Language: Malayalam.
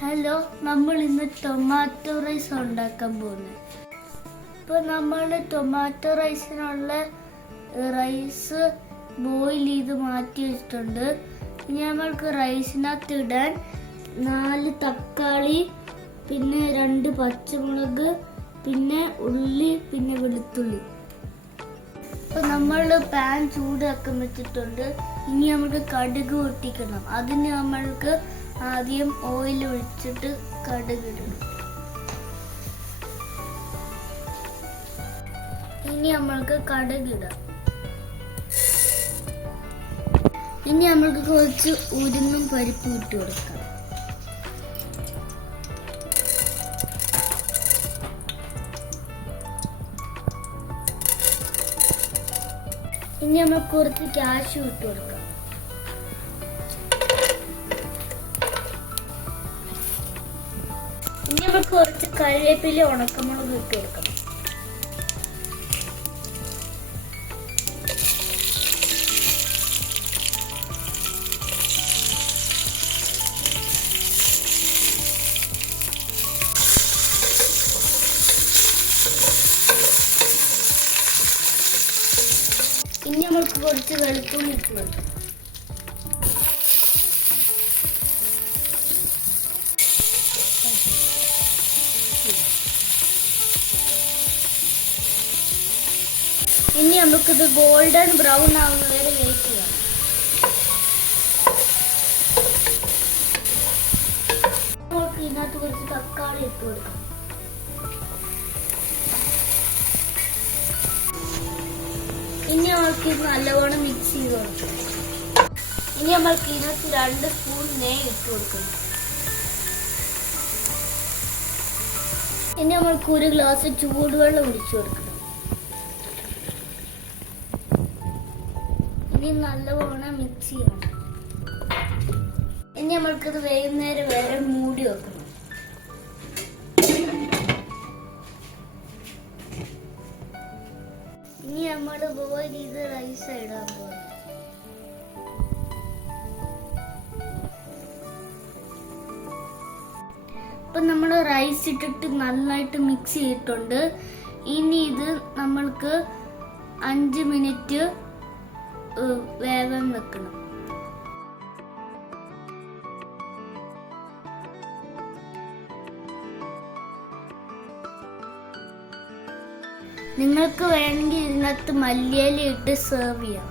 ഹലോ, നമ്മൾ ഇന്ന് ടൊമാറ്റോ റൈസ് ഉണ്ടാക്കാൻ പോകുന്നത്. ഇപ്പോൾ നമ്മൾ ടൊമാറ്റോ റൈസിനുള്ള റൈസ് ബോയിൽ ചെയ്ത് മാറ്റി വെച്ചിട്ടുണ്ട്. ഇനി നമ്മൾക്ക് റൈസിനകത്ത് ഇടാൻ 4 തക്കാളി, പിന്നെ 2 പച്ചമുളക്, പിന്നെ ഉള്ളി, പിന്നെ വെളുത്തുള്ളി. അപ്പോൾ നമ്മൾ പാൻ ചൂടാക്കാൻ വെച്ചിട്ടുണ്ട്. ഇനി നമുക്ക് കടുക് പൊട്ടിക്കണം. അതിന് നമ്മൾക്ക് ആദ്യം ഓയിൽ ഒഴിച്ചിട്ട് കടുകിടണം. ഇനി നമ്മൾക്ക് കടുകിടാം. ഇനി നമ്മൾക്ക് കുറച്ച് ഉഴുന്നും പരിപ്പും ഇട്ട് കൊടുക്കാം. ഇനി നമുക്ക് കുറച്ച് കാഷ്യൂ ഇട്ട് കൊടുക്കാം. ഇനി നമുക്ക് കുറച്ച് കറിവേപ്പില, ഉണക്കമുളക് ഇട്ട് കൊടുക്കണം. ഇനി നമുക്ക് കുറച്ച് വെളുത്തുള്ളി ഇട്ട് കൊടുക്കാം. ഇനി നമുക്കിത് ഗോൾഡൻ ബ്രൗൺ ആവുന്ന വരെ വെയിറ്റ് ചെയ്യാം. നമുക്ക് ഇതിനകത്ത് കുറച്ച് തക്കാളി ഇട്ട് കൊടുക്കാം. ഇനി നമ്മൾക്ക് ഇത് നല്ലവണ്ണം മിക്സ് ചെയ്ത് കൊടുക്കാം. ഇനി നമ്മൾക്ക് ഇതിനകത്ത് 2 സ്പൂൺ നെയ്യ് ഇട്ട് കൊടുക്കണം. ഇനി നമ്മൾക്ക് 1 ഗ്ലാസ് ചൂടുവെള്ളം ഒഴിച്ചു കൊടുക്കണം. ഇനി നല്ലവണ്ണം മിക്സ് ചെയ്യണം. ഇനി നമ്മൾക്കത് വൈകുന്നേരം വരെ മൂടി വെക്കണം. ഇനി നമ്മൾ ബോയിൽ ചെയ്ത് റൈസ് ഇടാൻ പോകും. ഇപ്പൊ നമ്മൾ റൈസ് ഇട്ടിട്ട് നന്നായിട്ട് മിക്സ് ചെയ്തിട്ടുണ്ട്. ഇനി ഇത് നമ്മൾക്ക് 5 മിനിറ്റ് വേവാൻ വെക്കണം. നിങ്ങൾക്ക് വേണമെങ്കിൽ ഇതിനകത്ത് മല്ലിയില ഇട്ട് സെർവ് ചെയ്യാം.